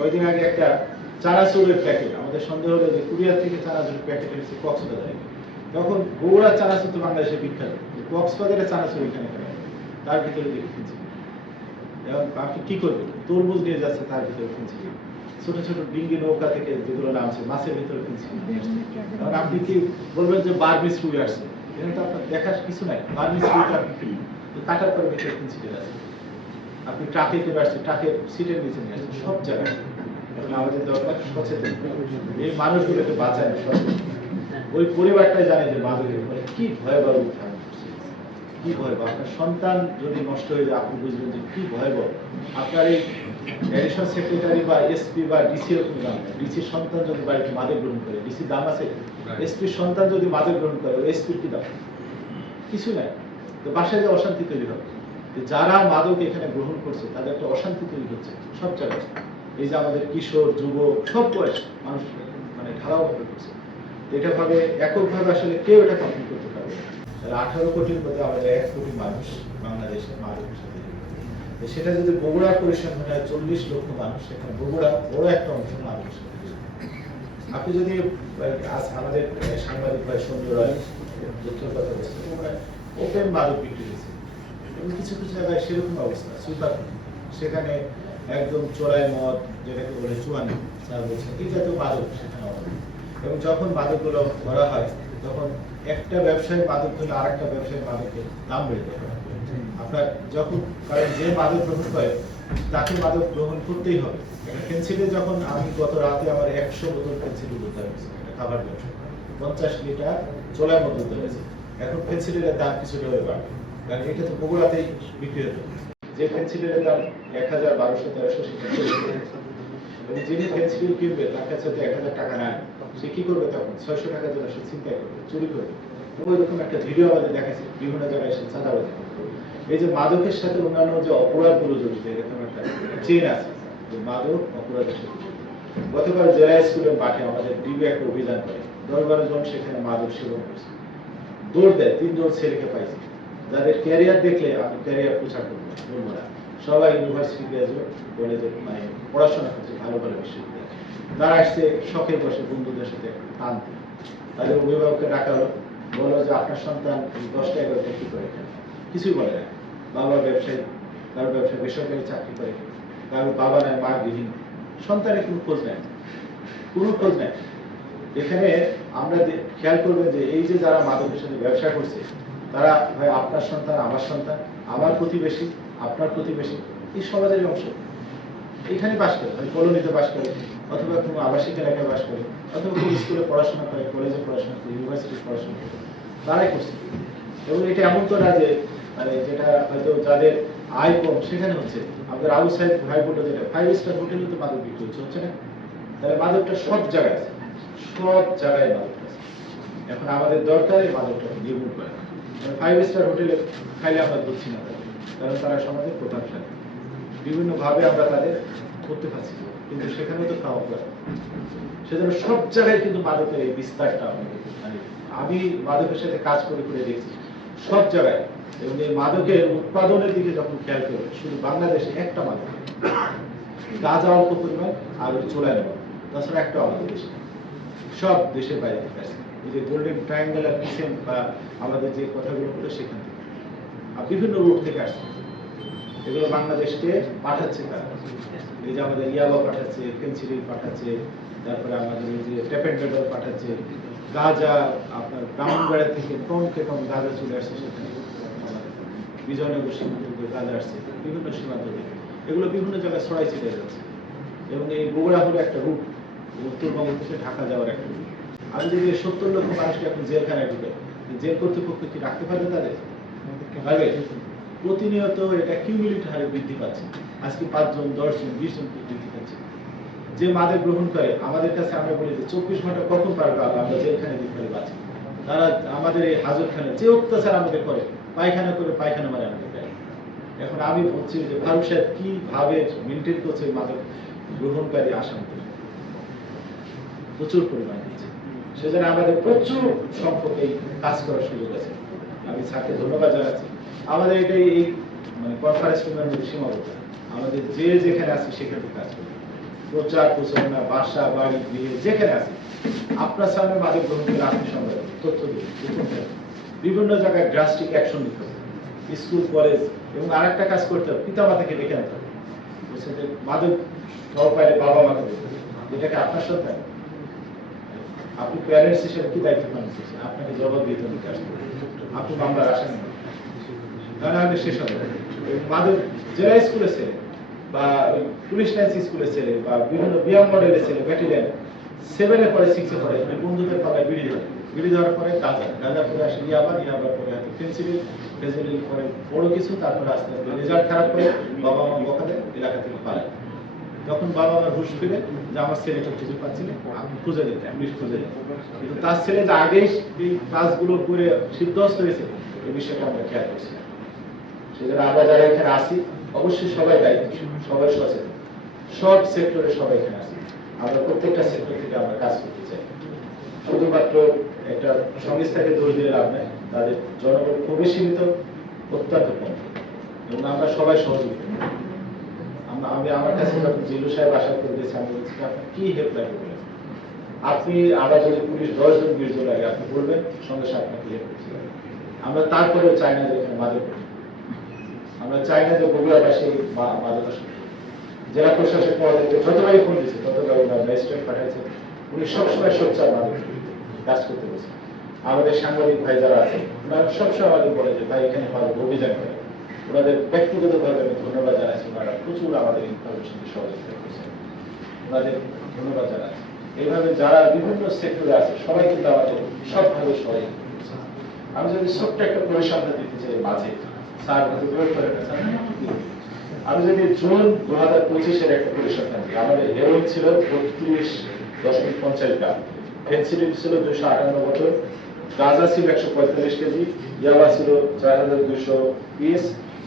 কয়েকদিন আগে একটা চানাচুরের প্যাকেট আমাদের সন্দেহ হলো যে কুরিয়ার থেকে চানাচুরের প্যাকেট এসেছে কক্সবাজারে। তখন বগুড়ার চানাচুর তো বাংলাদেশে বিখ্যাত, কক্সবাজারের চানাচুর এখানে কেন, তার ভিতরে দেখেছি। এবং আপনি কি করবেন, তরমুজ নিয়ে যাচ্ছে তার ভিতরে কিনছি, ছোট ছোট ডিঙ্গি নৌকা থেকে যেগুলো নামছে মাছের ভিতরে কিনছি। কারণ আপনি কি বলবেন যে বার্মিস রুই আসছে, এখানে তো আপনার দেখার কিছু নাই। বার্মিস রুইটা আপনি কি কাটার পরে ভিতরে কিনছি আছে, আপনি ট্রাকে করে আসছে, ট্রাকের সিটের নিচে নিয়ে আসছে, সব জায়গায়। এখন আমাদের দরকার সচেতন, এই মানুষগুলোকে বাঁচায় সচেতন। ওই পরিবারটাই জানে যে মাদকের ফলে কি ভয়াবহ উত্থান করছে, কি ভয়াবহ। আপনার সন্তান যদি নষ্ট হয়ে যায় আপনি বুঝবেন যে কি ভয়াবহ। আপনার এই অ্যাডিশনাল সেক্রেটারি বা এসপি বা ডিসি এর কোনো দাম নেই। ডিসির সন্তান যদি বাড়িতে মাদক গ্রহণ করে, ডিসির দাম আছে? এসপির সন্তান যদি মাদক গ্রহণ করে, এসপির কি দাম? কিছু নাই। তো বাসায় যে অশান্তি তৈরি হবে, যারা মাদক এখানে গ্রহণ করছে তাদের একটা অশান্তি তৈরি হচ্ছে সব জায়গায়। এই যে আমাদের কিশোর যুবক সব বয়স মানুষ মানে ঢালাও ভাবে করছে, এটা ভাবে এককভাবে আসলে কেউ এটা কন্ট্রোল করতে পারবে না। 18 কোটির মধ্যে আমাদের 1 কোটি মানুষ বাংলাদেশে মাদকের সাথে জড়িত। সেটা যদি বগুড়া পরিসংখ্যান হয় 40 লক্ষ মানুষ, সেখানে বগুড়া বড় একটা অংশ মাদকের সাথে জড়িত। আপনি যদি আমাদের সাংবাদিক ভাই সঞ্জয় রায় তথ্যের কথা বলছেন, ওপেন মাদক বিক্রি হয়েছে এবং কিছু কিছু জায়গায় সেরকম অবস্থা সুপার, সেখানে একদম চোরাই মদ যেটাকে বলে চুয়ানি স্যার বলছেন, এই জাতীয় মাদক সেখানে অবস্থা। এবং যখন মাদকগুলো করা হয় তখন একটা ব্যবসায়ী মাদক ধরে আর একটা ব্যবসায়ী মাদকের দাম বেড়ে যায়। আপনার যখন কারণ যে মাদক গ্রহণ করে তাকে মাদক গ্রহণ করতেই হবে। পেন্সিলে যখন আমি গত রাতে আমার 100 বোতল পেন্সিল উদ্ধার হয়েছে, খাবার ব্যবসা 50 লিটার চোলার মধ্যে উদ্ধার হয়েছে। এখন পেন্সিলের দাম কিছুটা হয়ে বাড়বে, কারণ এটা তো বগুড়াতেই বিক্রি হতো। যে পেন্সিলের দাম 1000, 1200, 1300, এবং যিনি পেন্সিল কিনবে তার কাছে তো 1000 টাকা নাই, সে কি করবে তখন? 600 টাকার জন্য সে চিন্তা করবে, চুরি করবে। ওইরকম একটা ভিডিও আমাদের দেখাচ্ছে বিভিন্ন জায়গায় সে চাঁদাবাজি করবে। এই যে মাদকের সাথে অন্যান্য যে অপরাধগুলো জড়িত, এরকম একটা চেন আছে যে মাদক অপরাধের সাথে জড়িত। গতকাল জেলা স্কুলের মাঠে আমাদের ডিবি একটা অভিযান করে 10-12 জন সেখানে মাদক সেবন করছে, দৌড় দেয়, 3 জন ছেলেকে পাইছে যাদের ক্যারিয়ার দেখলে আমি ক্যারিয়ার প্রচার করবো বলবো না, সবাই ইউনিভার্সিটি গ্রাজুয়েট, কলেজে মানে পড়াশোনা করছে ভালো ভালো বিশ্ববিদ্যালয়। তারা আসছে শখের বসে বন্ধুদের সাথে টানতে, তাদের অভিভাবককে ডাকা হলো, বলো যে আপনার সন্তান 10টা 11টা কি করে, কিছুই বলে না। বাবা ব্যবসায়ী, কারো ব্যবসা বেসরকারি চাকরি করে, কারো বাবা নেয়, মা গৃহিণী, সন্তানের কোনো খোঁজ নেয়, কোনো খোঁজ নেয়। এখানে আমরা খেয়াল করবেন যে এই যে যারা মাদকের সাথে ব্যবসা করছে তারা হয় আপনার সন্তান, আমার সন্তান, আমার প্রতিবেশী, আপনার প্রতিবেশী, এই সমাজের অংশ। এখানে বাস করে, হয় কলোনিতে বাস করে, অথবা কোনো আবাসিক এলাকায় বাস করে, অথবা কোনো স্কুলে পড়াশোনা করে, কলেজে পড়াশোনা করে, ইউনিভার্সিটিতে পড়াশোনা করে, তারাই করছে। এবং এটা এমন তো না যে মানে যেটা হয়তো যাদের আয় কম সেখানে হচ্ছে। আমাদের আবু সাহেব ভাই বললো যেটা 5 স্টার হোটেলে তো মাদক বিক্রি হচ্ছে না? তাহলে মাদকটা সব জায়গায় আছে, সব জায়গায় মাদক আছে। এখন আমাদের দরকার এই মাদকটা নির্মূল করা। 5 স্টার হোটেলে খাইলে আমরা ধরছি না, কারণ তারা সমাজের প্রভাবশালী, বিভিন্ন ভাবে আমরা তাদের করতে পারছি, কিন্তু সেখানে তো খাওয়া পড়ে। সেজন্য সব জায়গায় কিন্তু মাদকের এই বিস্তারটা মানে আমি মাদকের সাথে কাজ করে করে দেখছি সব জায়গায়। এবং এই মাদকের উৎপাদনের দিকে যখন খেয়াল করবে, শুধু বাংলাদেশে একটা মাদক, গাঁজা অল্প পরিমাণ আর চোলাই নেওয়া, তাছাড়া একটা আমাদের দেশে, সব দেশের বাইরে থেকে আসে। এই যে গোল্ডেন ট্রায়াঙ্গেল আর পিসেন্ট বা আমাদের যে কথাগুলো বলে সেখান থেকে আর বিভিন্ন রুট থেকে আসছে, এগুলো বাংলাদেশকে পাঠাচ্ছে তারা। এই যে আমাদের ইয়াবা পাঠাচ্ছে, ফেন্সিডিল পাঠাচ্ছে, তারপরে আমাদের এই যে ট্যাপেন্ডেডল পাঠাচ্ছে, গাঁজা আপনার ব্রাহ্মণবাড়িয়া থেকে টনকে টন গাঁজা চলে আসছে, সেখানে বিজয়নগর সীমান্ত দিয়ে গাঁজা আসছে বিভিন্ন সীমান্ত থেকে, এগুলো বিভিন্ন জায়গায় ছড়াই ছিটে যাচ্ছে। এবং এই বগুড়া হলো একটা রুট, উত্তরবঙ্গ থেকে ঢাকা যাওয়ার একটা রুট। আমি যদি 70 লক্ষ মানুষকে এখন জেলখানায় ঢুকে, জেল কর্তৃপক্ষ কি রাখতে পারবে তাদের? পারবে? প্রতিনিয়ত এটা কিউমুলেটিভ হারে বৃদ্ধি পাচ্ছে। আজকে 5 জন, 10 জন, 20 জন বৃদ্ধি পাচ্ছে। যে মাদক গ্রহণ করে আমাদের কাছে আমরা বলি যে 24 ঘন্টা কখন পারবে আমরা জেলখানে দিতে পারি বাঁচি। তারা আমাদের এই হাজতখানে যে অত্যাচার আমাদের করে, পায়খানা করে পায়খানা মারে আমাদের গায়ে। এখন আমি বলছি যে ফারুক সাহেব কিভাবে মেনটেন করছে মাদক গ্রহণকারী আসামিদের, প্রচুর পরিমাণ দিচ্ছে। সেজন্য আমাদের প্রচুর সংখ্যক এই কাজ করার সুযোগ আছে। আমি স্যারকে ধন্যবাদ জানাচ্ছি। আমাদের এটাই এই মানে কনফারেন্স রুমের মধ্যে সীমাবদ্ধ, আমাদের যে যেখানে আছি সেখানে কাজ করি। প্রচার প্রচারণা, বাসা বাড়ি বিয়ে যেখানে আছে আপনার সামনে মাদক গ্রহণ করে আপনি সংবাদ তথ্য দিবেন, বিভিন্ন জায়গায় ড্রাস্টিক অ্যাকশন নিতে হবে, স্কুল কলেজ এবং আরেকটা কাজ করতে হবে, পিতা মাতাকে দেখে নিতে হবে, বলছে যে মাদক সহকারে বাবা মাকে দেখতে হবে, যেটাকে আপনার সন্তান, আপনি প্যারেন্টস হিসেবে কি দায়িত্ব পালন করছেন, আপনাকে জবাব দিতে হবে, আপনি মামলার আসামি নন, নাহলে শেষ হবে। মাদক জেলা স্কুলের ছেলে বা পুলিশ লাইন্স স্কুলের ছেলে বা বিভিন্ন বিয়াম মডেলের ছেলে ব্যাটালিয়ান 7-এ পরে 6-এ পরে বন্ধুদের পালায় বিড়ি ধরার পরে গাঁজা পরে আসে ইয়াবার পরে হাতে ফেন্সিডিল পরে বড় কিছু, তারপরে আস্তে আস্তে রেজাল্ট খারাপ করে বাবা মা বকা দেয়, এলাকা থেকে পালায়। তখন বাবা আমার হুঁশ ফিরে যে আমার ছেলেটা খুঁজে পাচ্ছি না, আপনি খুঁজে দেন, পুলিশ খুঁজে দেন। কিন্তু তার ছেলে যে আগেই এই কাজগুলো করে সিদ্ধহস্ত হয়েছে এই বিষয়টা আমরা খেয়াল করছি না। সেজন্য আমরা যারা এখানে আসি অবশ্যই সবাই দায়িত্বশীল, সবাই সচেতন, সব সেক্টরে সবাই এখানে আসি, আমরা প্রত্যেকটা সেক্টর থেকে আমরা কাজ করতে চাই। শুধুমাত্র একটা সংস্থাকে দোষ দিয়ে লাভ নেই, তাদের জনগণ খুবই সীমিত, অত্যন্ত কম, এবং আমরা সবাই সহযোগিতা। আমি আমার কাছে যখন জিল্লু সাহেব আশা করে দিয়েছি, আমি বলছি আপনি কি হেল্প লাগবে বলেন, আপনি আমরা যদি পুলিশ 10 জন 20 জন লাগে আপনি বলবেন, সঙ্গে সাথে আপনাকে হেল্প করতে হবে। আমরা তারপরেও চাই না যে এখানে মাদক, আমরা চাই না যে বগুড়াবাসী মাদকাসক্ত। জেলা প্রশাসক মহোদয়কে যতবারই ফোন দিয়েছে ততবার ওনার ম্যাজিস্ট্রেট পাঠাইছে, উনি সবসময় সোচ্চার মাদক কাজ করতে বলছেন। আমাদের সাংবাদিক ভাই যারা আছে ওনারা সবসময় আমাদের বলে যে ভাই এখানে মাদক অভিযান করে, ওনাদের ব্যক্তিগতভাবে আমি ধন্যবাদ জানাচ্ছি, ওনারা প্রচুর আমাদের ইনফরমেশনকে সহযোগিতা করছেন, ওনাদের ধন্যবাদ জানাচ্ছি। এইভাবে যারা বিভিন্ন সেক্টরে আছে সবাই কিন্তু আমাদের সবভাবে সহযোগিতা করছে। আমি যদি ছোট্ট একটা পরিসংখ্যান দিতে চাই মাঝে, স্যার আমি যদি জুন 2025-এর একটা পরিসংখ্যান দিই, আমাদের হেরোইন ছিল 32.50 গ্রাম, ফেন্সিডিল ছিল 258 বোতল, গাঁজা ছিল 145 কেজি, ইয়াবা ছিল 4200 পিস,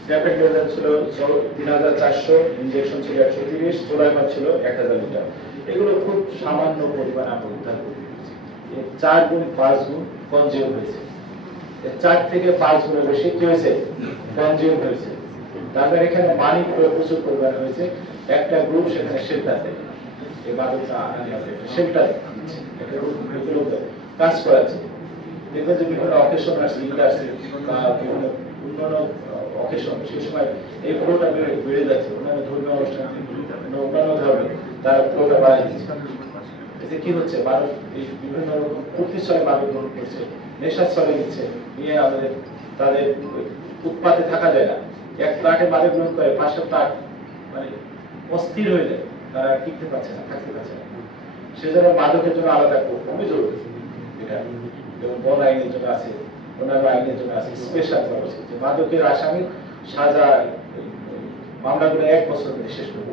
ট্যাপেন্ডোজেন ছিল 3400, ইনজেকশন ছিল 130, চোলাইমার ছিল 1000 লিটার। এগুলো খুব সামান্য পরিমাণ আমরা উদ্ধার করেছি। 4 গুণ 5 গুণ কনজিউম হয়েছে, 4 থেকে 5 গুণের বেশি কি হয়েছে, কনজিউম হয়েছে। তারপর এখানে মানি প্রচুর পরিমাণে হয়েছে, একটা গ্রুপ সেখানে শেল্টার দেয়, এই বাদকটা শেল্টার একটা গ্রুপ এগুলো কাজ করাচ্ছে। দেখবেন যে বিভিন্ন অকেশন আসছে, ঈদ আসছে বা বিভিন্ন অন্যান্য অকেশন, সেই সময় এই ফ্লোটা বেড়ে যাচ্ছে, অন্যান্য ধর্মীয় অনুষ্ঠান অন্যান্য ধর্মে তারা ফ্লোটা বাড়ায় দিচ্ছে। এতে কি হচ্ছে, মানুষ এই বিভিন্ন রকম প্রতিশ্রয় বাদক গ্রহণ করছে, নেশার ছলে নিচ্ছে, নিয়ে আমাদের তাদের উৎপাতে থাকা যায় না। এক প্লাটে বাদক গ্রহণ করে 500 প্লাট মানে অস্থির হয়ে যায়, তারা টিকতে পারছে না, থাকতে পারছে না। সেজন্য মাদকের জন্য আলাদা খুবই জরুরি এটা, এবং বন আইনের জন্য আছে, অন্যান্য আইনের জন্য আছে স্পেশাল ব্যবস্থা, যে মাদকের আসামি সাজা মামলাগুলো 1 বছর শেষ করবে।